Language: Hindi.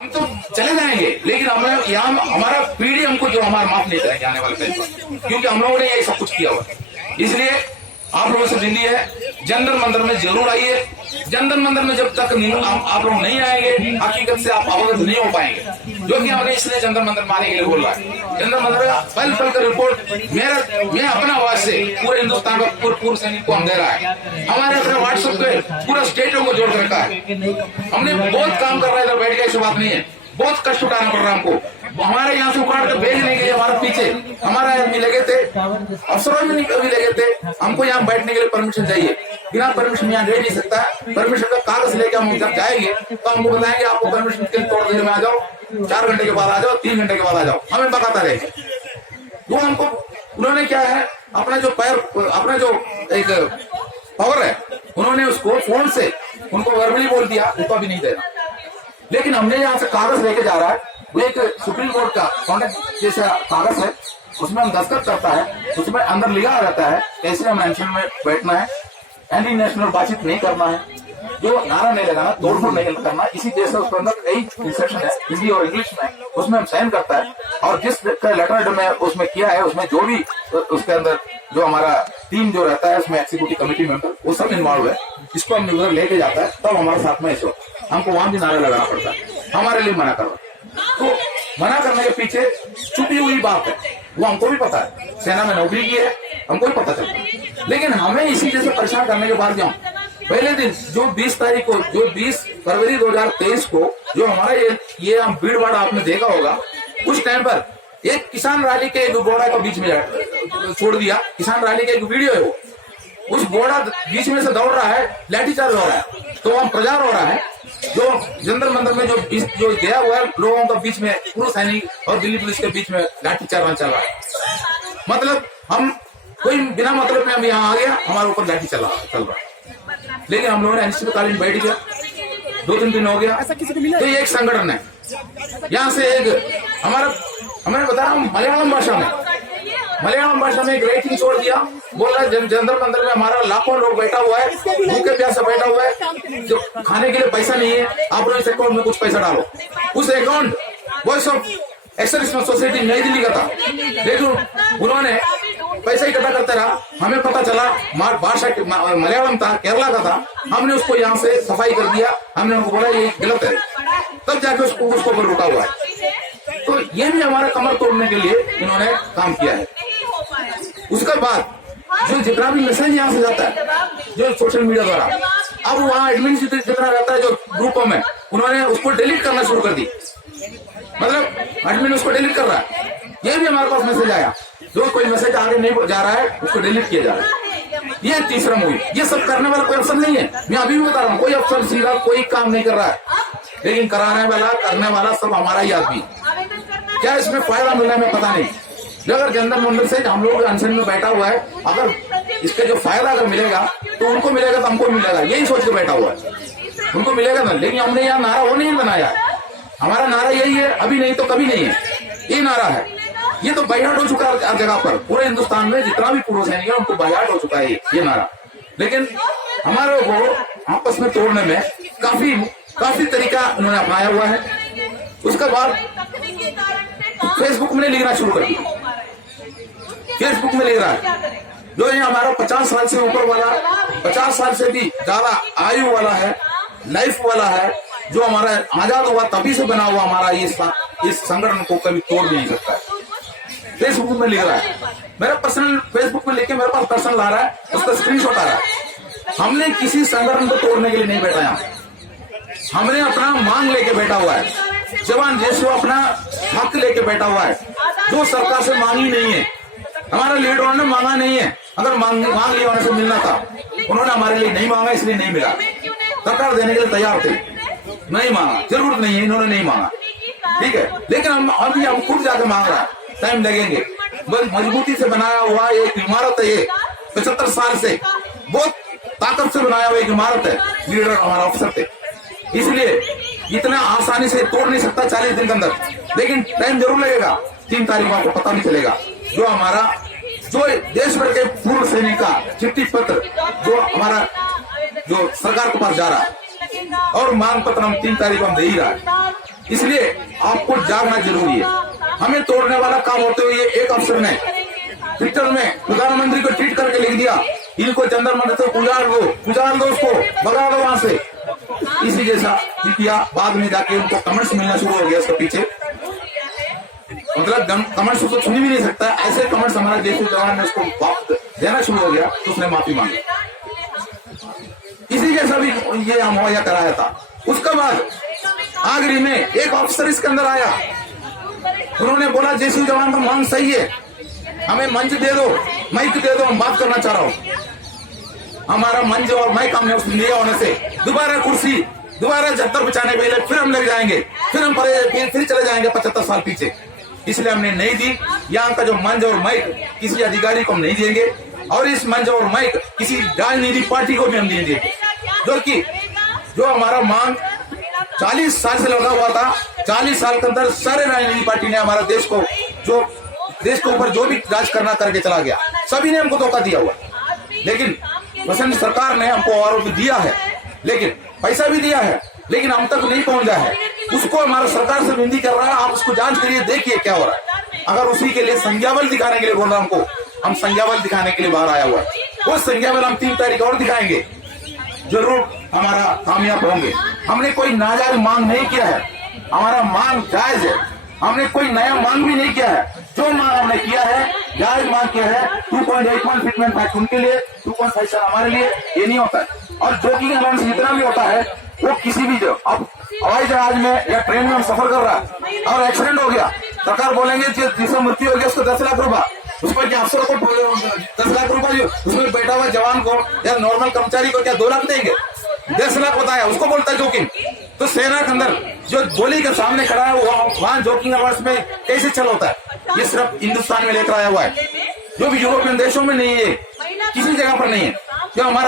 हम तो चले जाएंगे, लेकिन हमें यहाँ हमारा पीढ़ी हमको जो हमारा माफ नहीं करेंगे आने वाले टाइम पर, क्योंकि हम लोगों ने ये सब कुछ किया हुआ। इसलिए आप लोगों से विनती है, जंतर मंदिर में जरूर आइए। जंतर मंदिर में जब तक आप लोग नहीं आएंगे, हकीकत से आप अवगत नहीं हो पाएंगे, जो कि हमने इसलिए जंतर मंदिर में आने के लिए बोल रहा है। जंतर मंदिर का पल पल का रिपोर्ट मैं अपना आवाज से पूरे हिंदुस्तान का पूर्व सैनिक को हम दे रहा है। हमारे अपने व्हाट्सएप पे पूरा स्टेटों को जोड़ रखा है। हमने बहुत काम कर रहा है, इधर बैठ के ऐसी बात नहीं है, बहुत कष्ट उठाना पड़ रहा है हमको। हमारे यहाँ से उखाड़ कर भेजने के लिए हमारे पीछे हमारा आदमी लगे थे, अफसरों में भी लगे थे। हमको यहाँ बैठने के लिए परमिशन चाहिए, बिना परमिशन यहाँ रह नहीं सकता। परमिशन का कागज लेके हम जब जाएंगे तो हमको बताएंगे आपको परमिशन के थोड़ी देर में आ जाओ, 4 घंटे के बाद आ जाओ, 3 घंटे के बाद आ जाओ, हमें बकाता रहेगा। वो हमको उन्होंने क्या है, अपना जो एक पावर है, उन्होंने उसको फोन से उनको वर्बली बोल दिया, उनको भी नहीं देना। लेकिन हमने यहाँ से कागज लेके जा रहा है, वो एक सुप्रीम कोर्ट का कॉन्ट्रैक्ट जैसा कागज है, उसमें हम दस्तखत करता है, उसमें अंदर लिखा रहता है कैसे हम एंशन में बैठना है, एंटी नेशनल बातचीत नहीं करना है, जो नारा नहीं लगाना, तोड़फोड़ नहीं करना। इसी जैसे उसके अंदर कई इंस्ट्रक्शन है हिंदी और इंग्लिश में, उसमें हम साइन करता है। और जिस लेटर में उसमें किया है, उसमें जो भी उसके अंदर जो हमारा टीम जो रहता है, उसमें एग्जीक्यूटिव कमेटी मेंबर वो सब इन्वॉल्व है। इसको हम उधर लेके जाता है, तब हमारे साथ में ऐसे हमको वहां भी नारा लगाना पड़ता है, हमारे लिए मना करना। तो मना करने के पीछे छुपी हुई बात है, वो हमको भी पता है, सेना में नौकरी की है, हमको भी पता चलता है। लेकिन हमें इसी जैसे परेशान करने के बाद जाऊं, पहले दिन जो 20 तारीख को, जो 20 फरवरी 2023 को जो हमारा ये हम भीड़ भाड़ आपने देखा होगा, उस टाइम पर एक किसान रैली के एक बोड़ा को बीच में छोड़ दिया। किसान रैली का एक वीडियो है, वो उस बोड़ा बीच में से दौड़ रहा है, लाठीचार्ज हो रहा है, तो वहां प्रचार हो रहा है। जो जंतर मंदिर में जो गया हुआ है, लोगों के बीच में पूर्व सैनिक और दिल्ली पुलिस के बीच में लाठीचार्ज चल रहा है। मतलब हम कोई बिना मतलब में हम यहाँ आ गया, हमारे ऊपर लाठी चल रहा है। लेकिन हम लोगों ने अनिश्चितकालीन बैठ गया, 2-3 दिन हो गया। तो ये एक संगठन है, यहाँ से एक हमारे बताया मलयालम भाषा में एक रेटिंग छोड़ दिया, बोल रहा है जंतर मंदिर में हमारा लाखों लोग बैठा हुआ है, भूखे प्यासे बैठा हुआ है, जो खाने के लिए पैसा नहीं है, आप लोग इस अकाउंट में कुछ पैसा डालो। उस अकाउंट वॉइस ऑफ एक्सर्विसमेंट सोसाइटी नई दिल्ली का था, लेकिन उन्होंने पैसा इकट्ठा करते रहा। हमें पता चला भाषा मलयालम था, केरला का था, हमने उसको यहाँ से सफाई कर दिया। हमने उनको बोला ये गलत है, तब जाके उसको पर रुका हुआ है। तो ये भी हमारा कमर तोड़ने के लिए इन्होंने काम किया है। उसके बाद जो जितना भी मैसेज यहाँ से जाता है, जो सोशल मीडिया द्वारा, अब वहाँ एडमिन जितना रहता है जो ग्रुपों में, उन्होंने उसको डिलीट करना शुरू कर दी। मतलब एडमिन उसको डिलीट कर रहा है। ये भी हमारे पास मैसेज आया, जो कोई मैसेज आगे नहीं जा रहा है उसको डिलीट किया जा रहा है। ये तीसरा मूवी, ये सब करने वाला कोई अफसर नहीं है। मैं अभी भी बता रहा हूँ, कोई अफसर सीधा कोई काम नहीं कर रहा है, लेकिन कराने वाला करने वाला सब हमारा ही आदमी। क्या इसमें फायदा मिलना है पता नहीं। अगर जंतर मंदिर से हम लोग अनशन में बैठा हुआ है, अगर इसका जो फायदा अगर मिलेगा तो उनको मिलेगा, तो हमको मिलेगा, यही सोच के बैठा हुआ है, उनको मिलेगा ना। लेकिन हमने यहाँ नारा वो नहीं बनाया है, हमारा नारा यही है, अभी नहीं तो कभी नहीं है, ये नारा है। ये तो बाइहाट हो चुका है जगह पर, पूरे हिंदुस्तान में जितना भी पूर्व सैनिक है उनको बाइहाट हो चुका है ये नारा। लेकिन हमारे को आपस में तोड़ने में काफी तरीका उन्होंने अपनाया हुआ है। उसके बाद फेसबुक में लिखना शुरू कर दिया, फेसबुक में लिख रहा है जो ये हमारा 50 साल से ऊपर वाला, 50 साल से भी ज्यादा आयु वाला है, लाइफ वाला है, जो हमारा आजाद हुआ तभी से बना हुआ हमारा इस संगठन को कभी तोड़ नहीं सकता है। फेसबुक में लिख रहा है, मेरा पर्सनल फेसबुक में लेके मेरे पास पर्सनल आ रहा है, उसका स्क्रीनशॉट आ रहा है। हमने किसी संगठन को तोड़ने के लिए नहीं बैठा यहाँ, हमने अपना मांग लेके बैठा हुआ है। जवान जैसे अपना हक लेके बैठा हुआ है, जो सरकार से मांगी नहीं है, हमारे लीडरों ने मांगा नहीं है। अगर मांग लिया होने से मिलना था, उन्होंने हमारे लिए नहीं मांगा, इसलिए नहीं मिला। सरकार देने के लिए तैयार थे, नहीं मांगा, जरूरत नहीं है, इन्होंने नहीं मांगा, ठीक है। लेकिन हम खुद जाके मांग रहा है, टाइम लगेंगे। बस मजबूती से बनाया हुआ एक इमारत है, ये 75 साल से बहुत ताकत से बनाया हुआ एक इमारत है। लीडर हमारा अफसर थे, इसलिए इतना आसानी से तोड़ नहीं सकता 40 दिन के अंदर, लेकिन टाइम जरूर लगेगा। 3 तारीख आपको पता नहीं चलेगा। जो देश भर के पूर्व सैनिक का चिट्ठी पत्र जो हमारा जो सरकार के पास जा रहा है, और मांग पत्र हम 3 तारीख को हम दे ही रहा है। इसलिए आपको जागना जरूरी है। हमें तोड़ने वाला काम होते हुए एक अफसर ने ट्विटर में प्रधानमंत्री को ट्वीट करके लिख दिया, इनको जंतर मंतर से उजाड़ दो उसको, भगा दो वहां से। इसी जैसा किया, बाद में जाके उनको कमेंट्स मिलना शुरू हो गया उसके पीछे, मतलब कमेंट्स उसको छू भी नहीं सकता, ऐसे कमेंट्स हमारे देश के जवान ने उसको वापस देना शुरू हो गया, तो उसने माफी मांगी। इसी जैसा भी ये मुहैया कराया था। उसके बाद आखिरी में एक ऑफिसर इसके अंदर आया, उन्होंने बोला जैसी जवान का मांग सही है, हमें मंच दे दो, माइक दे दो, हम बात करना चाह रहा हूं। हमारा मंच और माइक हमने उसने लिया होने से दोबारा कुर्सी दोबारा जत्तर बचाने के लिए फिर हम लग जाएंगे, फिर हम फिर चले जाएंगे 75 साल पीछे। इसलिए हमने नहीं दी। यहाँ का जो मंच और माइक किसी अधिकारी को हम नहीं देंगे, और इस मंच और माइक किसी राजनीतिक पार्टी को भी हम नहीं देंगे, जो हमारा मांग 40 साल से लगा हुआ था। 40 साल के अंदर सारे राजनीतिक पार्टी ने हमारा देश के ऊपर जो भी राज करना करके चला गया, सभी ने हमको धोखा दिया हुआ। लेकिन वसंत सरकार ने हमको और भी दिया है, लेकिन पैसा भी दिया है, लेकिन हम तक नहीं पहुंचा है। उसको हमारा सरकार से विनती कर रहा है, आप उसको जांच करिए, देखिए क्या हो रहा है। अगर उसी के लिए संज्ञाबल दिखाने के लिए बोल रहा हमको, हम संज्ञाबल दिखाने के लिए बाहर आया हुआ है। वो संज्ञाबल हम 3 तारीख और दिखाएंगे, जरूर हमारा कामयाब होंगे। हमने कोई नाजायज मांग नहीं किया है, हमारा मांग जायज है। हमने कोई नया मांग भी नहीं किया है। जो मांग हमने किया है, जायज मांग किया है। 2.81 फिटमेंट फैक्ट उनके लिए, 2.57 हमारे लिए, ये नहीं होता है। और जो कि अलाउंस जितना भी होता है, वो किसी भी जो अब हवाई जहाज में या ट्रेन में हम सफर कर रहा है और एक्सीडेंट हो गया, सरकार बोलेंगे जिसका मृत्यु हो गया उसको 10 लाख रुपए, उसमें क्या अफसर को 10 लाख रुपए, उसमें बैठा हुआ जवान को या नॉर्मल कर्मचारी को क्या 2 लाख देंगे? 10 लाख बताया, उसको बोलता है जोखिम। तो सेना के अंदर जो गोली के सामने खड़ा है, वहां जोखिम अवर्स में कैसे चल होता है? ये सिर्फ हिंदुस्तान में लेकर आया हुआ है, जो भी यूरोपियन देशों में नहीं है, किसी जगह पर नहीं है। जो हमारा